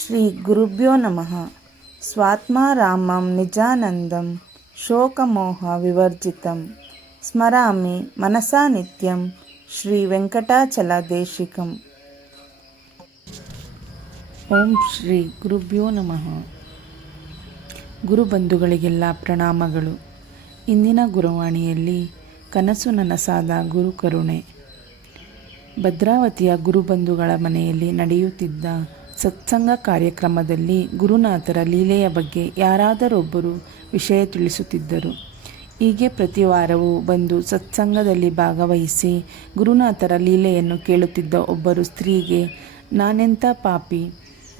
ಶ್ರೀ ಗುರುಭ್ಯೋ ನಮಃ. ಸ್ವಾತ್ಮಾರಾಮಂ ನಿಜಾನಂದಂ ಶೋಕಮೋಹ ವಿವರ್ಜಿತಂ ಸ್ಮರಾಮಿ ಮನಸಾ ನಿತ್ಯಂ ಶ್ರೀ ವೆಂಕಟಾಚಲದೇಶಿಕಂ. ಓಂ ಶ್ರೀ ಗುರುಭ್ಯೋ ನಮಃ. ಗುರುಬಂಧುಗಳಿಗೆಲ್ಲ ಪ್ರಣಾಮಗಳು. ಇಂದಿನ ಗುರುವಾಣಿಯಲ್ಲಿ ಕನಸು ನನಸಾದ ಗುರುಕರುಣೆ. ಭದ್ರಾವತಿಯ ಗುರುಬಂಧುಗಳ ಮನೆಯಲ್ಲಿ ನಡೆಯುತ್ತಿದ್ದ ಸತ್ಸಂಗ ಕಾರ್ಯಕ್ರಮದಲ್ಲಿ ಗುರುನಾಥರ ಲೀಲೆಯ ಬಗ್ಗೆ ಯಾರಾದರೊಬ್ಬರು ವಿಷಯ ತಿಳಿಸುತ್ತಿದ್ದರು. ಹೀಗೆ ಪ್ರತಿ ವಾರವೂ ಬಂದು ಸತ್ಸಂಗದಲ್ಲಿ ಭಾಗವಹಿಸಿ ಗುರುನಾಥರ ಲೀಲೆಯನ್ನು ಕೇಳುತ್ತಿದ್ದ ಒಬ್ಬರು ಸ್ತ್ರೀಗೆ, ನಾನೆಂಥ ಪಾಪಿ,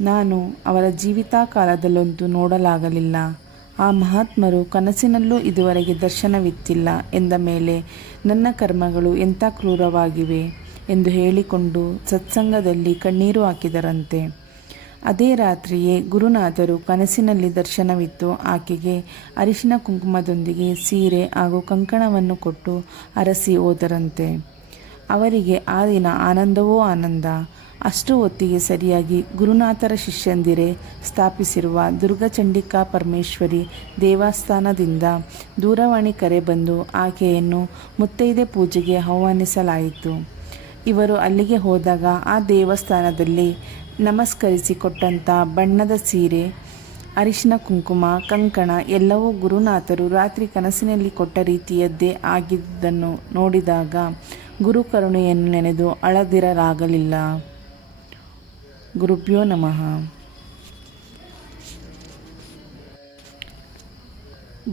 ನಾನು ಅವರ ಜೀವಿತಕಾಲದಲ್ಲಂತೂ ನೋಡಲಾಗಲಿಲ್ಲ. ಆ ಮಹಾತ್ಮರು ಕನಸಿನಲ್ಲೂ ಇದುವರೆಗೆ ದರ್ಶನವಿತ್ತಿಲ್ಲ ಎಂದ ಮೇಲೆ ನನ್ನ ಕರ್ಮಗಳು ಎಂಥ ಕ್ರೂರವಾಗಿವೆ ಎಂದು ಹೇಳಿಕೊಂಡು ಸತ್ಸಂಗದಲ್ಲಿ ಕಣ್ಣೀರು ಹಾಕಿದರಂತೆ. ಅದೇ ರಾತ್ರಿಯೇ ಗುರುನಾಥರು ಕನಸಿನಲ್ಲಿ ದರ್ಶನವಿತ್ತು ಆಕೆಗೆ ಅರಿಶಿನ ಕುಂಕುಮದೊಂದಿಗೆ ಸೀರೆ ಹಾಗೂ ಕಂಕಣವನ್ನು ಕೊಟ್ಟು ಅರಸಿ ಹೋದರಂತೆ. ಅವರಿಗೆ ಆ ದಿನ ಆನಂದವೋ ಆನಂದ. ಅಷ್ಟು ಹೊತ್ತಿಗೆ ಸರಿಯಾಗಿ ಗುರುನಾಥರ ಶಿಷ್ಯಂದಿರೆ ಸ್ಥಾಪಿಸಿರುವ ದುರ್ಗಚಂಡಿಕಾ ಪರಮೇಶ್ವರಿ ದೇವಸ್ಥಾನದಿಂದ ದೂರವಾಣಿ ಕರೆ ಬಂದು ಆಕೆಯನ್ನು ಮುತ್ತೈದೆ ಪೂಜೆಗೆ ಆಹ್ವಾನಿಸಲಾಯಿತು. ಇವರು ಅಲ್ಲಿಗೆ ಹೋದಾಗ ಆ ದೇವಸ್ಥಾನದಲ್ಲಿ ನಮಸ್ಕರಿಸಿ ಕೊಟ್ಟಂಥ ಬಣ್ಣದ ಸೀರೆ, ಅರಿಶಿನ ಕುಂಕುಮ, ಕಂಕಣ ಎಲ್ಲವೂ ಗುರುನಾಥರು ರಾತ್ರಿ ಕನಸಿನಲ್ಲಿ ಕೊಟ್ಟ ರೀತಿಯದ್ದೇ ಆಗಿದ್ದನ್ನು ನೋಡಿದಾಗ ಗುರುಕರುಣೆಯನ್ನು ನೆನೆದು ಅಳದಿರಲಾಗಲಿಲ್ಲ. ಗುರುಭ್ಯೋ ನಮಃ.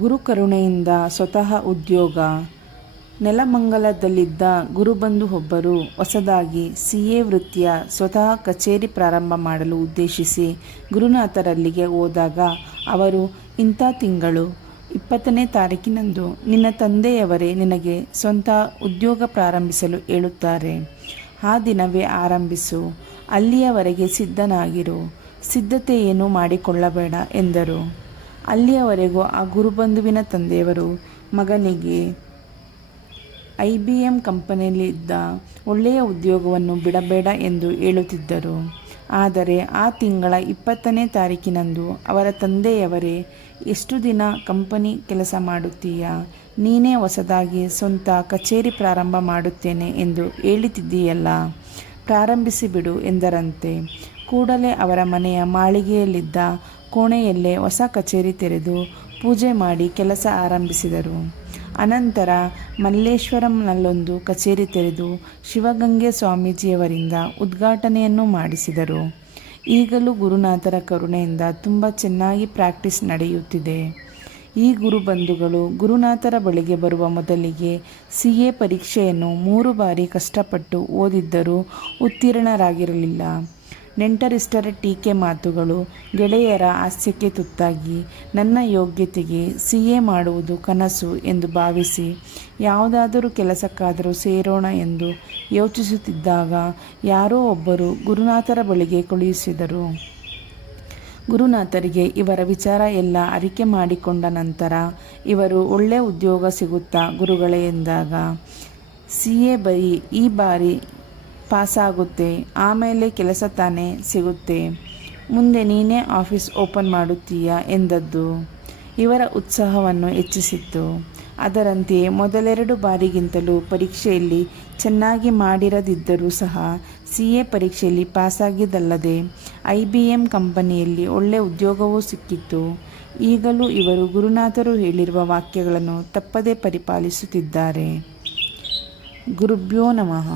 ಗುರುಕರುಣೆಯಿಂದ ಸ್ವತಃ ಉದ್ಯೋಗ. ನೆಲಮಂಗಲದಲ್ಲಿದ್ದ ಗುರುಬಂಧು ಒಬ್ಬರು ಹೊಸದಾಗಿ CA ವೃತ್ತಿಯ ಸ್ವತಃ ಕಚೇರಿ ಪ್ರಾರಂಭ ಮಾಡಲು ಉದ್ದೇಶಿಸಿ ಗುರುನಾಥರಲ್ಲಿಗೆ ಹೋದಾಗ ಅವರು, ಇಂಥ ತಿಂಗಳು 20ನೇ ತಾರೀಕಿನಂದು ನಿನ್ನ ತಂದೆಯವರೇ ನಿನಗೆ ಸ್ವಂತ ಉದ್ಯೋಗ ಪ್ರಾರಂಭಿಸಲು ಹೇಳುತ್ತಾರೆ. ಆ ದಿನವೇ ಆರಂಭಿಸು. ಅಲ್ಲಿಯವರೆಗೆ ಸಿದ್ಧನಾಗಿರು. ಸಿದ್ಧತೆಯೇನು ಮಾಡಿಕೊಳ್ಳಬೇಡ ಎಂದರು. ಅಲ್ಲಿಯವರೆಗೂ ಆ ಗುರುಬಂಧುವಿನ ತಂದೆಯವರು ಮಗನಿಗೆ IBM ಕಂಪನಿಯಲ್ಲಿದ್ದ ಒಳ್ಳೆಯ ಉದ್ಯೋಗವನ್ನು ಬಿಡಬೇಡ ಎಂದು ಹೇಳುತ್ತಿದ್ದರು. ಆದರೆ ಆ ತಿಂಗಳ 20ನೇ ತಾರೀಕಿನಂದು ಅವರ ತಂದೆಯವರೇ, ಎಷ್ಟು ದಿನ ಕಂಪನಿ ಕೆಲಸ ಮಾಡುತ್ತೀಯಾ, ನೀನೇ ಹೊಸದಾಗಿ ಸ್ವಂತ ಕಚೇರಿ ಪ್ರಾರಂಭ ಮಾಡುತ್ತೇನೆ ಎಂದು ಹೇಳುತ್ತಿದ್ದೀಯಲ್ಲ, ಪ್ರಾರಂಭಿಸಿಬಿಡು ಎಂದರಂತೆ. ಕೂಡಲೇ ಅವರ ಮನೆಯ ಮಾಳಿಗೆಯಲ್ಲಿದ್ದ ಕೋಣೆಯಲ್ಲೇ ಹೊಸ ಕಚೇರಿ ತೆರೆದು ಪೂಜೆ ಮಾಡಿ ಕೆಲಸ ಆರಂಭಿಸಿದರು. ಅನಂತರ ಮಲ್ಲೇಶ್ವರಂನಲ್ಲೊಂದು ಕಚೇರಿ ತೆರೆದು ಶಿವಗಂಗೆ ಸ್ವಾಮೀಜಿಯವರಿಂದ ಉದ್ಘಾಟನೆಯನ್ನು ಮಾಡಿಸಿದರು. ಈಗಲೂ ಗುರುನಾಥರ ಕರುಣೆಯಿಂದ ತುಂಬ ಚೆನ್ನಾಗಿ ಪ್ರಾಕ್ಟೀಸ್ ನಡೆಯುತ್ತಿದೆ. ಈ ಗುರುಬಂಧುಗಳು ಗುರುನಾಥರ ಬಳಿಗೆ ಬರುವ ಮೊದಲಿಗೆ CA ಪರೀಕ್ಷೆಯನ್ನು 3 ಬಾರಿ ಕಷ್ಟಪಟ್ಟು ಓದಿದ್ದರೂ ಉತ್ತೀರ್ಣರಾಗಿರಲಿಲ್ಲ. ನೆಂಟರಿಷ್ಟರ ಟೀಕೆ ಮಾತುಗಳು, ಗೆಳೆಯರ ಹಾಸ್ಯಕ್ಕೆ ತುತ್ತಾಗಿ ನನ್ನ ಯೋಗ್ಯತೆಗೆ CA ಮಾಡುವುದು ಕನಸು ಎಂದು ಭಾವಿಸಿ ಯಾವುದಾದರೂ ಕೆಲಸಕ್ಕಾದರೂ ಸೇರೋಣ ಎಂದು ಯೋಚಿಸುತ್ತಿದ್ದಾಗ ಯಾರೋ ಒಬ್ಬರು ಗುರುನಾಥರ ಬಳಿಗೆ ಕಳುಹಿಸಿದರು. ಗುರುನಾಥರಿಗೆ ಇವರ ವಿಚಾರ ಎಲ್ಲ ಅರಿಕೆ ಮಾಡಿಕೊಂಡ ನಂತರ ಇವರು, ಒಳ್ಳೆ ಉದ್ಯೋಗ ಸಿಗುತ್ತಾ ಗುರುಗಳೇ ಎಂದಾಗ, CA ಬರೀ ಈ ಬಾರಿ ಪಾಸಾಗುತ್ತೆ, ಆಮೇಲೆ ಕೆಲಸ ತಾನೇ ಸಿಗುತ್ತೆ, ಮುಂದೆ ನೀನೇ ಆಫೀಸ್ ಓಪನ್ ಮಾಡುತ್ತೀಯಾ ಎಂದದ್ದು ಇವರ ಉತ್ಸಾಹವನ್ನು ಹೆಚ್ಚಿಸಿತ್ತು. ಅದರಂತೆಯೇ ಮೊದಲೆರಡು ಬಾರಿಗಿಂತಲೂ ಪರೀಕ್ಷೆಯಲ್ಲಿ ಚೆನ್ನಾಗಿ ಮಾಡಿರದಿದ್ದರೂ ಸಹ CA ಪರೀಕ್ಷೆಯಲ್ಲಿ ಪಾಸಾಗಿದ್ದಲ್ಲದೆ IBM ಕಂಪನಿಯಲ್ಲಿ ಒಳ್ಳೆ ಉದ್ಯೋಗವೂ ಸಿಕ್ಕಿತ್ತು. ಈಗಲೂ ಇವರು ಗುರುನಾಥರು ಹೇಳಿರುವ ವಾಕ್ಯಗಳನ್ನು ತಪ್ಪದೇ ಪರಿಪಾಲಿಸುತ್ತಿದ್ದಾರೆ. ಗುರುಭ್ಯೋ ನಮಃ.